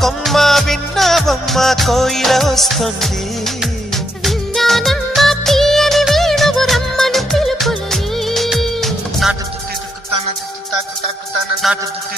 కొమ్మ విన్నావమ్మ కోయిల వస్తుంది. విన్నానమ్మ తీయని వేణువు రమ్మను పిలుపులని. నాటు దుత్తి దుక్కుతాన దుత్తి తాకు తాకుతాన నాటు దుత్తి